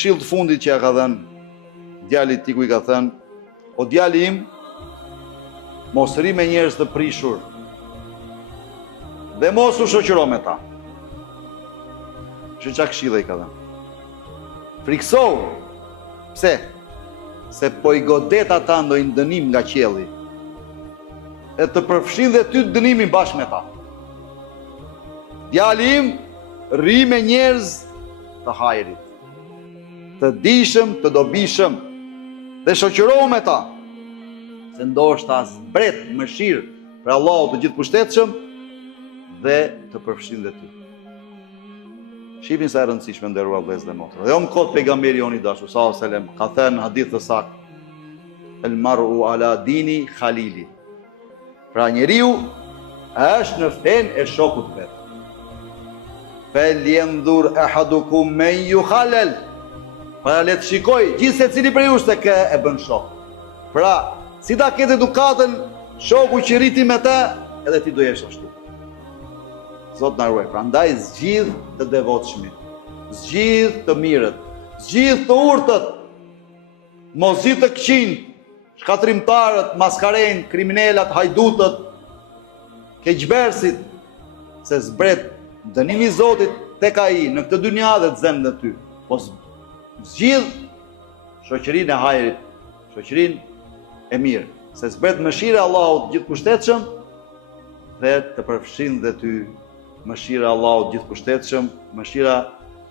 Këshill të fundit që ja ka dhënë djalit ti, ku i ka thënë: o djali im, mos rri me njerëz të prishur dhe mos u shoqëro me ta. Çka këshilla i ka dhënë? Friksohu. Pse? Se po i godet ata ndonjë dënim nga qielli, e të përfshin dhe ty dënimin bashkë me ta. Djali im, rri me njerëz të hajrit, të dijshëm, të dobishëm, dhe shoqërohu me ta, se ndoshta zbret mëshirë për Allahu të gjithëpushtetshëm dhe të përfshin dhe ty. Shihni sa e rëndësishme, nderuar vëllezër dhe motra. Dhe kot pejgamberi jon i dashur sallallahu alajhi wasallam ka thënë hadith të saktë: el mar'u ala dini khalili. Pra njeriu është në fenë e shokut vet. Falyanzur ahadukum man yukhalal. Pra le të shikoj gjithë secili prej jush se kë e bën shok. Pra, si ta ketë edukatën shoku që rriti me të, edhe ti do jesh ashtu. Zot na ruaj. Prandaj zgjidh të devotshmit, zgjidh të mirët, zgjidh të urtët, mos zi të këqin, shkatrimtarët, maskaren, kriminalat, hajdutët, keqbersit, se zbret dënimi i Zotit tek ai në këtë dynja dhe të zemrën e ty. Po zgjidh shoqërinë e hajrit, shoqërinë e mirë, se zbret mëshira e Allahut gjithëpushtetshëm dhe të përfshin dhe ty mëshira e Allahut gjithëpushtetshëm, mëshira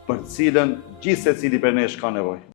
për të cilën gjithë secili prej nesh ka nevojë.